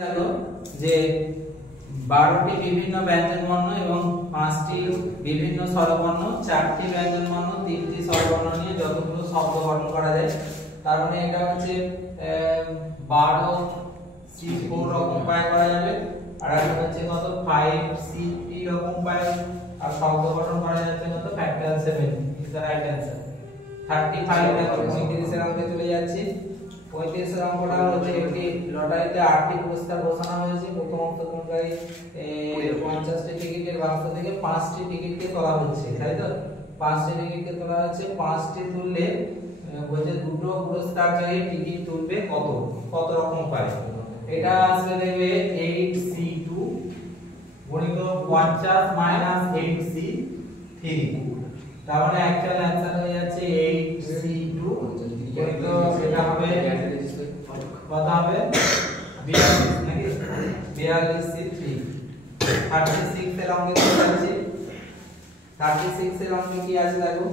দেখো যে 12টি বিভিন্ন ব্যঞ্জনবর্ণ এবং 5টি বিভিন্ন স্বরবর্ণ, 4টি ব্যঞ্জনবর্ণ, 3টি স্বরবর্ণ নিয়ে যতগুলো শব্দ গঠন করা যায়, তার মানে এটা হচ্ছে 12 C4 রকম উপায় করা যাবে, আর একটা হচ্ছে কত 5 C3 রকম উপায়, আর শব্দ গঠন করা যাচ্ছে কত factor 7 is the right answer. 35 দেখো 35 এর অঙ্কে চলে যাচ্ছি। 35 এর অঙ্কটা হচ্ছে একটি লটারিতে 8টি পুরস্কার ঘোষণা হয়েছে। প্রথম অংশগ্রহণকারী 50টি টিকিটের বাক্স থেকে 5টি টিকিটকে তোলা হচ্ছে, তাই তো? 5টি টিকিটকে তোলা হচ্ছে, 5টি তুললে বলছে দুটো পুরস্কারকারী টিকিট তুলবে কত কত রকম পায়। এটা আসলে দেখবে 8C2 গুণিত 50 মাইনাস 8C3, তার মানে অ্যাকচুয়াল অ্যানসার হয়ে যাচ্ছে 8C2 গুণিত এটা হবে কত হবে 42 নাকি 42C3। 36 এর অঙ্কে কি আছে? 36 এর অঙ্কে কি আছে দেখো,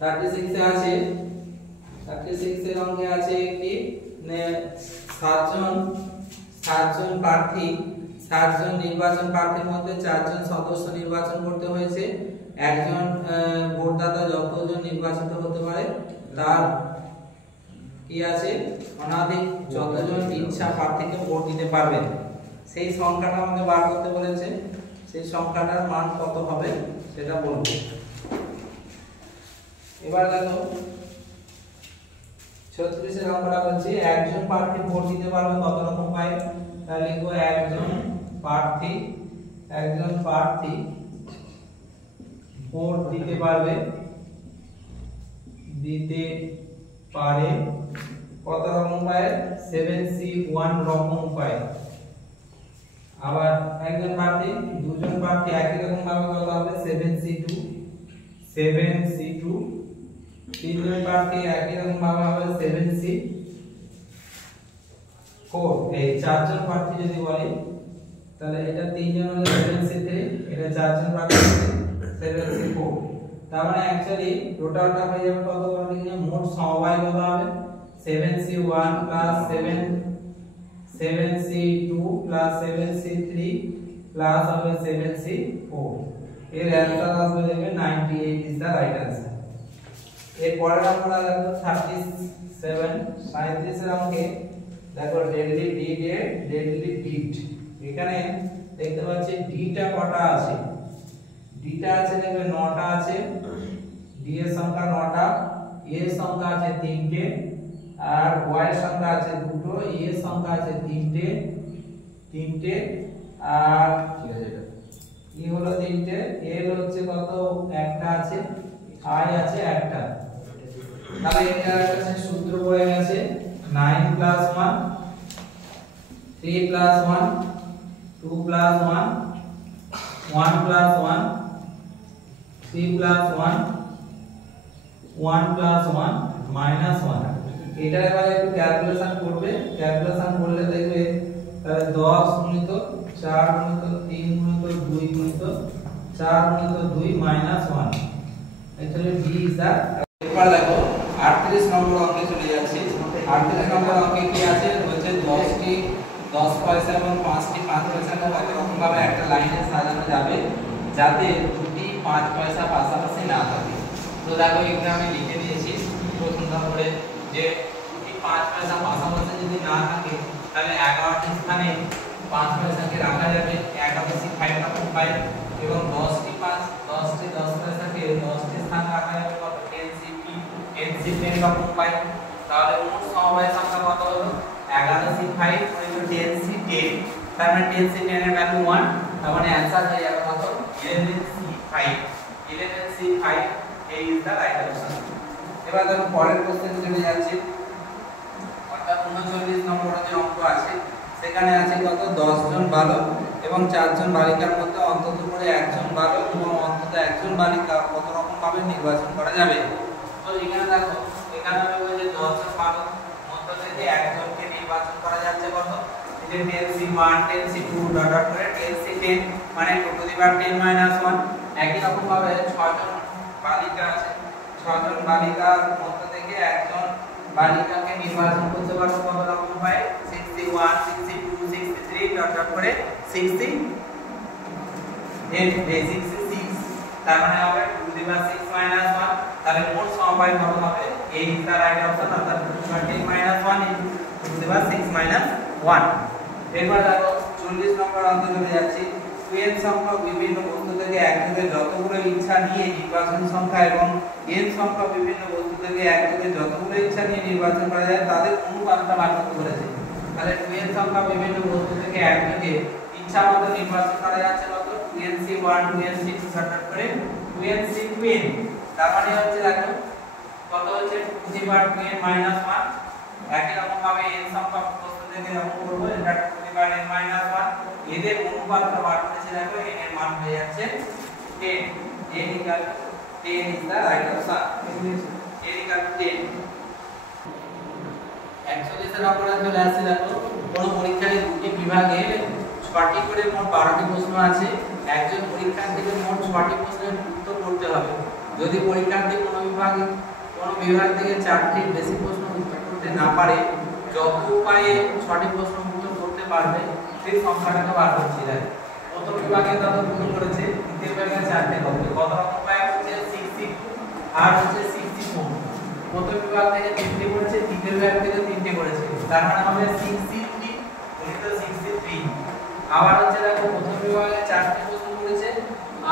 36 এ আছে 36 এর অঙ্কে আছে একটি 7জন প্রার্থী, 7জন নির্বাচন প্রার্থীর মধ্যে 4জন সদস্য নির্বাচন করতে হয়েছে। একজন ভোটদাতা যতজন নির্বাচিত হতে পারে তার কি আছে অনাধিক যতজন ইচ্ছা প্রার্থীকে ভোট দিতে পারবেন, সেই সংখ্যাটা আমাকে বার করতে বলেছে। সেই সংখ্যাটার মান কত হবে সেটা বলবো। এবার দেখো 36 এর অঙ্কটা বলছি একজন প্রার্থী ভোট দিতে পারবে কত রকম পায়, তাহলে লিখবো একজন প্রার্থী ভোট দিতে পারে কত রকম পায় 7C1 রকম পায়। আবার একজন প্রার্থী দুজন প্রার্থী একই রকম ভাবে কত হবে 7C2, তিনজন প্রার্থী একই রকম ভাবে হবে 7C4। এই চারজন প্রার্থী যদি বলি তাহলে এটা তিনজন হলে 7C3, এটা চারজন প্রার্থী 7C4। তার মানে অ্যাকচুয়ালি টোটালটা হয়ে যাবে কত বলতে গেলে মোট সমবায় কত হবে 7C1 plus 7C2 plus 7C3 plus হবে 7C4। এর অ্যান্সার আসবে দেখবে 98 ইজ দা রাইট অ্যান্সার। এর পরের আমরা দেখো 37 এর অঙ্কে দেখো ডেডলি ডিট। এখানে দেখতে পাচ্ছি ডিটা কটা আছে, ডিটা আছে দেখবে 9টা আছে, ডি এর সংখ্যা 9টা, এ এর সংখ্যা আছে 3টে, আর ওয়াই এর সংখ্যা আছে 2টো, এ এর সংখ্যা আছে 3টে, আর ঠিক আছে এটা ই হলো 3টে, এল হচ্ছে কত একটা আছে, আই আছে একটা। তাহলে এটা একটা সূত্র পড়ে গেছে 9 + 1 3 + 1 2 + 1 1 + 1 3 + 1 1 + 1 -1। এটা এবারে একটু ক্যালকুলেশন করবে, ক্যালকুলেশন করলে দেখবে তাহলে 10 গুণিত 4 গুণিত 3 গুণিত 2 গুণিত 4 গুণিত 2 -1। এখানে b ইজ দা। এবার দেখো 38 নম্বর অঙ্কে চলে যাচ্ছি। 38 নম্বর অঙ্কে কি আছে হচ্ছে 10টি 10 পয়সা এবং 5টি 5 পয়সা কত রকম ভাবে একটা লাইনে সাজানো যাবে যাতে দুটি 5 পয়সা পাশাপাশি না থাকে। তো দেখো এখানে আমি লিখে দিয়েছি প্রথম নম্বরে যে দুটি 5 পয়সা পাশাপাশি যদি না থাকে তাহলে 11টি স্থানে 5 পয়সাকে রাখা যাবে 11C5 রকম পাই, এবং 10টি 10 পয়সাকে 10টি স্থানে রাখা যাবে কত 10C10 রকম পাই। তাহলে মোট সমবায় সংখ্যা কত হলো 11C5 * 10C10, তার মানে 10C10 এর ভ্যালু 1, তার মানে आंसर হয়ে যাবে কত 11C5 এই ইজ দা রাইট অপশন। এবার দেখো পরের কোশ্চেনে চলে যাচ্ছি। অর্থাৎ 39 নম্বরে যে অঙ্ক আছে সেখানে আছে কত 10 জন বালক এবং 4 জন বালিকার মধ্যে অন্তত করে একজন বালক এবং অন্তত একজন বালিকা কত রকম ভাবে নির্বাচন করা যাবে। তো এখানে দেখো এখানে বলে যে 10 জন বালক মধ্য থেকে একজনকে নির্বাচন করা যাচ্ছে কত এই যে 10C1 10C2 ডট ডট করে 10C10 মানে 2 টু দি পাওয়ার 10 - 1। একই রকম ভাবে 6 জন বালিকা আছে, 6 জন বালিকার মধ্য থেকে একজন বালিকাকে নির্বাচন করতে পারবো কত রকম পায় 61 62 63 ডট ডট করে 68 66 তার মানে হবে 2 টু দি পাওয়ার 6 মাইনাস 1 তাহলে মোট সমবায় কত হবে a is the right option অর্থাৎ 20 minus 1 into 2 to the power 6 minus 1 এরপর দেখো 40 নম্বর অঙ্কে চলে যাচ্ছি 2n সংখ্যক বিভিন্ন বস্তু থেকে একযোগে যতগুলো ইচ্ছা নিয়ে নির্বাচন সংখ্যা এবং n সংখ্যক বিভিন্ন বস্তু থেকে একযোগে যতগুলো ইচ্ছা নিয়ে নির্বাচন করা যায় তাদের অনুপাতটা বার করতে বলেছে তাহলে 2n সংখ্যক বিভিন্ন বস্তু থেকে একযোগে ইচ্ছা মতো নির্বাচন করা যাচ্ছে কত 2nc1 2nc2 ডট করে 2nc2n তার মানে হচ্ছে দেখো কত হচ্ছে 2 to the power 2n minus 1 একই রকম ভাবে n সংখ্যক বস্তু থেকে যখন করব এটা 2 to the power n minus 1 এদের অনুপাতটা বার করেছে দেখো n এর মান হয়ে যাচ্ছে 10 n equal 10 is the right option n equal 10 41 এর অপরাধ চলে আসছে দেখো কোন পরীক্ষায় দুটি বিভাগে 6টি করে মোট 12টি প্রশ্ন আছে একজন পরীক্ষার্থীকে মোট 6টি প্রশ্নের উত্তর করতে হবে যদি পরীক্ষার্থী কোনো বিভাগ থেকে 4টির বেশি প্রশ্ন উত্তর করতে না পারে যত উপায়ে 6টি প্রশ্ন উত্তর করতে পারবে সেই সংখ্যাটাকে বার করতে যায় প্রথম বিভাগে তত উত্তর করেছে দ্বিতীয় বিভাগে 4টি হবে কত রকম উপায় হচ্ছে 60 আর হচ্ছে 64 প্রথম বিভাগ থেকে 3টি করেছে তৃতীয় বিভাগ থেকে 3টি করেছে তার মানে হবে 63 গুণিত 63 আবার হচ্ছে দেখো প্রথম বিভাগে 4টি প্রশ্ন করেছে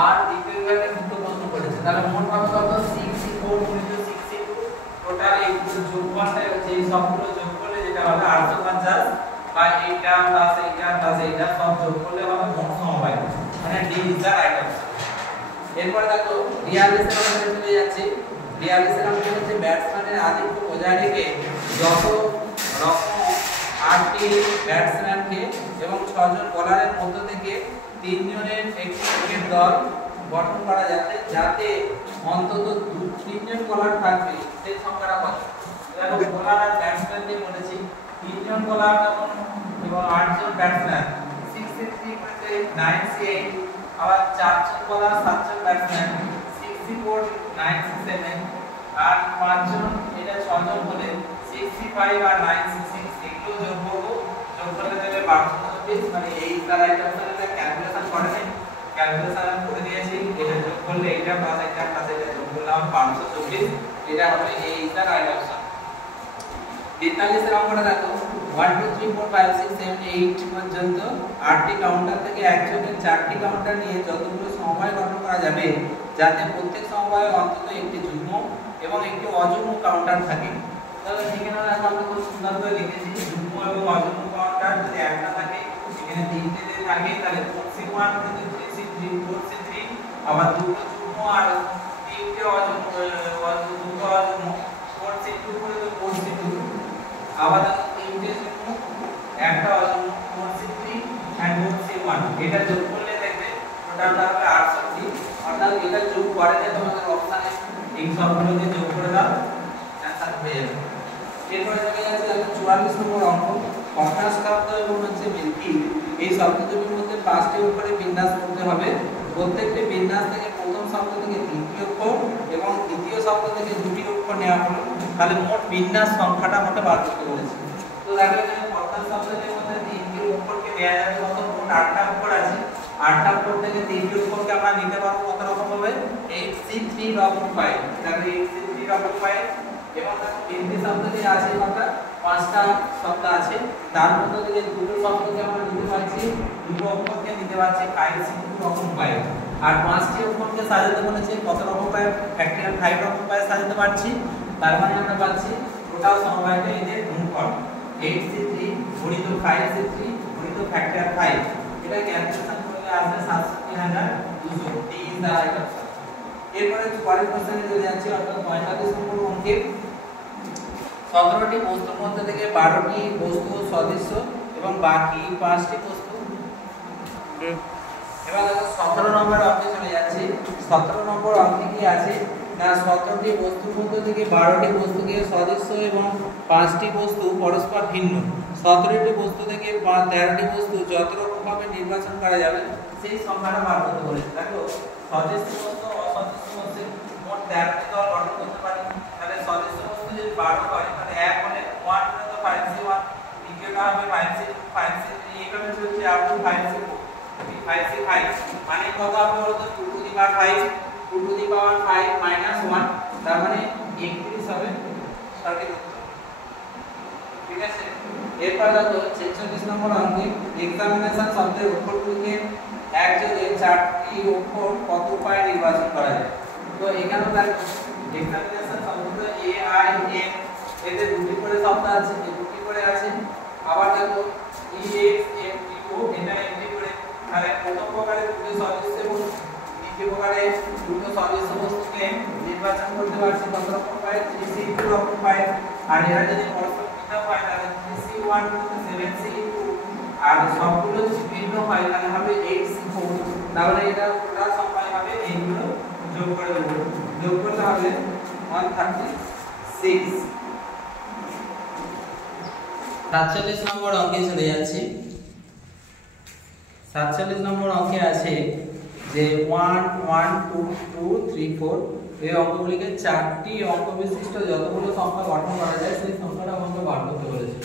আর দ্বিতীয় বিভাগে 2টো প্রশ্ন করেছে তাহলে মোট কত 64 গুণিত 62 টোটাল এই যোগফলটা হচ্ছে এই সবগুলো যোগ করলে যেটা হবে 850 বা এইটা প্লাস এইটা প্লাস এইটা সব যোগ করলে হবে মোট সমবায় মানে D is the right option এরপর দেখো 42 এর অঙ্কে চলে যাচ্ছে 42 এর অঙ্কে হচ্ছে ব্যাটসম্যানের আধিক্য বজায় রেখে যত রকম 8টি ব্যাটসম্যানকে এবং 6 জন বোলারের মধ্য থেকে 3 জনের একটি ক্রিকেট দল গঠন করা যাতে অন্তত 3 জন বোলার থাকবে সেই সংখ্যাটা কত দেখো বোলার আর ব্যাটসম্যান দিয়ে বলেছি 3 জন বোলার এবং 8 জন ব্যাটসম্যান 63 করতে 98 আবার 4 জন বোলার 7 জন ব্যাটসম্যান 64 97 আর 5 জন এটা 6 জন হলে 65 আর 96 এগুলো যোগ করলে দেবে 1224 মানে এই তার রাইট অপশন এটা ক্যালকুলেশন করে নেই ক্যালকুলেশন করে দিয়েছি এটা যোগ করলে এটা প্লাস এটা প্লাস এটা যোগ করলে হবে 524 এটা হবে এই তার রাইট অপশন 43 এর অঙ্কটা দেখো 1 2 3 4 5 6 7 8 পর্যন্ত 8টি কাউন্টার থেকে একযোগে 4টি কাউন্টার নিয়ে যতগুলো সমবায় গঠন করা যাবে যাতে প্রত্যেক সমবায়ে অন্তত একটি যুগ্ম এবং একটি অযুগ্ম কাউন্টার থাকে তাহলে এখানে দেখো আমরা খুব সুন্দর করে লিখেছি যুগ্ম এবং অযুগ্ম কাউন্টার যদি একটা থাকে এখানে তিনটে যদি থাকে তাহলে 4c1 3c3 4c3 আবার দুটো যুগ্ম আর তিনটে অযুগ্ম দুটো অযুগ্ম 4c2 করে তো 4c2 আবার তিনটে যুগ্ম একটা অযুগ্ম 4c3 and 4c1 এটা যোগ করলে দেখবে টোটালটা হবে 68 অর্থাৎ এটা যোগ করে যে তোমাদের অপশনে এই সবগুলো দিয়ে যোগ করে দাও অ্যানসার হয়ে যাবে এরপর চলে যাচ্ছে 44 নম্বর অঙ্ক কন্ট্রাস্ট শব্দ এবং হচ্ছে মিল্কি এই শব্দগুলোর মধ্যে 5টি অক্ষরে বিন্যাস করতে হবে প্রত্যেকটি বিন্যাস থেকে প্রথম শব্দ থেকে 3টি অক্ষর এবং দ্বিতীয় শব্দ থেকে 2টি অক্ষর নেওয়া হলো তাহলে মোট বিন্যাস সংখ্যাটা আমাকে বার করতে বলেছে তো দেখো এখানে কন্ট্রাস্ট শব্দের মধ্যে 3টি অক্ষরকে নেওয়া যাবে কত মোট 8টা অক্ষর আছে 8টা অক্ষর থেকে 3টি অক্ষরকে আমরা নিতে পারবো কত রকম হবে 8c355 দেখো 8c355 এবং তিনটি শব্দ যে আছে অর্থাৎ 5টা শব্দ আছে তার মধ্যে থেকে দুটো শব্দকে আমরা নিতে পারছি দুটো অক্ষরকে নিতে পারছি 5c255 আর 5টি অক্ষরকে সাজাতে বলেছে কত রকম পায় ফ্যাক্টরিয়াল 5 রকম পায় সাজাতে পারছি তার মানে আমরা পাচ্ছি টোটাল সমবায়টা এই যে গুণফল 8c3 গুণিত 5c3 গুণিত ফ্যাক্টরিয়াল 5 এটা ক্যালকুলেশন করলে আসবে 67200 টি ইজ দা রাইট অপশন এরপরে 44% চলে যাচ্ছে অর্থাৎ 45 নম্বর অঙ্কে 17টি বস্তুর মধ্যে থেকে 12টি বস্তু সদৃশ্য এবং বাকি 5টি বস্তু এবার দেখো 17 নম্বর অঙ্কে চলে যাচ্ছে 17 নম্বর অঙ্কে কি আছে না 17টি বস্তুর মধ্যে থেকে 12টি বস্তুকে সদৃশ্য এবং 5টি বস্তু পরস্পর ভিন্ন 17টি বস্তু থেকে 13টি বস্তু যত রকম ভাবে নির্বাচন করা যাবে সেই সংখ্যাটা বার করতে বলেছে দেখো সদৃশ্য বস্তু অসদৃশ্য বস্তু মোট 13টি দল গঠন করতে পারি তাহলে সদৃশ্য বস্তু যদি 12 হয় তাহলে 1 হলে 1 তো 5c1 দ্বিতীয় এটা হবে 5c 5c এখানে হচ্ছে আপ টু 5c 5 মানে কত হবে বলতো 2 to the power 5 2 to the power 5 minus 1 তার মানে 31 হবে সঠিক উত্তর। ঠিক আছে, এরপর দেখো 46 নম্বর অঙ্কে এক্সামিনেশন শব্দের অক্ষরগুলিকে একযোগে 4টি অক্ষর কত উপায়ে নির্বাচন করা যায়। তো এখানে দেখো এক্সামিনেশন শব্দটা এ আই এন এতে দুটি করে শব্দ আছে, এই দুটি করে আছে। আবার দেখো ই এক্স এম ইউ এটা একটি করে, তাহলে প্রথম প্রকারে দুটো সদস্য এবং দ্বিতীয় প্রকারে দুটো সদস্য বস্তুকে নির্বাচন করতে পারছি কত রকম পাই 3c2 রকম পাই। আর এরা যদি পরস্পর পৃথক হয় তাহলে 3c1 7c2 আর সবগুলো যদি ভিন্ন হয় তাহলে হবে 8c4। তাহলে এটা টোটাল সংখ্যা হবে এইগুলো যোগ করে দেব, যোগ করলে হবে 136। 47 নম্বর অঙ্কে চলে যাচ্ছি। 47 নম্বর অঙ্কে আছে যে 1 1 2 2 3 4 এই অঙ্কগুলিকে 4টি অঙ্ক বিশিষ্ট যতগুলো সংখ্যা গঠন করা যায় সেই সংখ্যাটা আমাকে বার করতে বলেছে।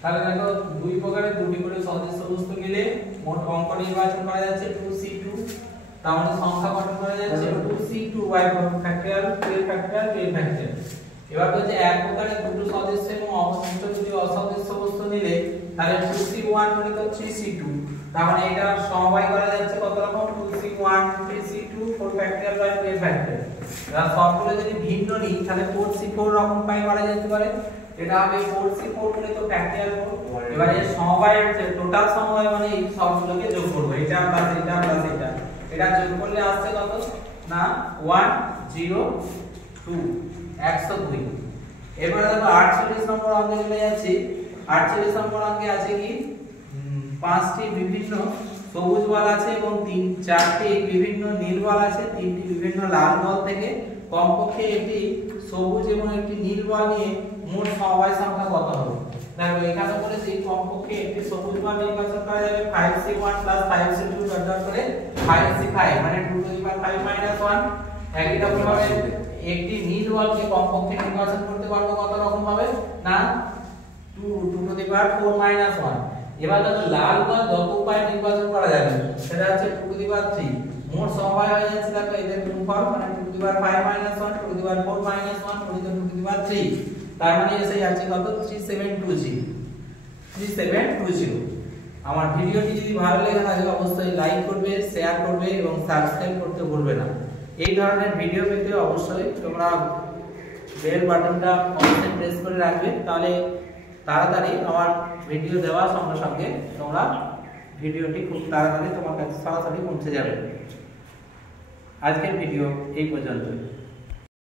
তাহলে দেখো দুই প্রকারে দুটি করে সদস্য বস্তু মিলে মোট অঙ্ক নির্বাচন করা যাচ্ছে 2c2, তার মানে সংখ্যা গঠন করা যাচ্ছে 2c2 y factorial 2 factorial 2 factorial. এবার বলছে এক প্রকারে দুটো সদস্য এবং অবশিষ্ট দুটি অসদস্য বস্তু নিলে তাহলে 2c1 গুণিত 3c2, তার মানে এটা সমবায় করা যাচ্ছে কত রকম 2c1 3c2 4 factorial by 2 factorial. এবার সবগুলো যদি ভিন্ন নিই তাহলে 4c4 রকম পাই করা যেতে পারে, এটা হবে 4c4 গুণিত ফ্যাক্টরিয়াল 4। এবার এর সমবায় হচ্ছে টোটাল সমবায় মানে এই সবগুলোকে যোগ করব, এটা প্লাস এটা প্লাস এটা, এটা যোগ করলে আসছে কত না 102 102। এবারে দেখো 48 নম্বর অঙ্কে চলে যাচ্ছি। 48 নম্বর অঙ্কে আছে কি 5টি বিভিন্ন সবুজ বল আছে এবং 4টি বিভিন্ন নীল বল আছে, 3টি বিভিন্ন লাল বল থেকে কমপক্ষে একটি সবুজ এবং একটি নীল বল নিয়ে মোট সমবায় সংখ্যা কত হবে। দেখো এখানে বলেছি কমপক্ষে একটি সবুজ বল নির্বাচন করা যাবে 5c1 5c2 ডট করে 5c5 মানে 2 টু দি পাওয়ার 5 মাইনাস 1। একই রকম ভাবে একটি নীল বলকে কমপক্ষে নির্বাচন করতে পারবো কত রকম ভাবে না 2 টু দি পাওয়ার 4 মাইনাস 1। এবার দেখো লাল বল যত উপায়ে নির্বাচন করা যাবে সেটা হচ্ছে 2 টু দি পাওয়ার 3। মোট সমবায় হয়ে যাচ্ছে দেখো এদের গুণফল মানে 2 to the power 5 minus 1 2 to the power 4 minus 1 2 to the power 3, তার মানে এসে যাচ্ছে কত 3720। আমার ভিডিওটি যদি ভালো লেগে থাকে অবশ্যই লাইক করবে, শেয়ার করবে এবং সাবস্ক্রাইব করতে ভুলবে না। এই ধরনের ভিডিও পেতে অবশ্যই তোমরা বেল বাটনটা অবশ্যই প্রেস করে রাখবে, তাহলে তাড়াতাড়ি আমার ভিডিও দেওয়ার সঙ্গে সঙ্গে তোমরা ভিডিওটি খুব তাড়াতাড়ি তোমার কাছে সরাসরি পৌঁছে যাবে। আজকের ভিডিও এই পর্যন্ত।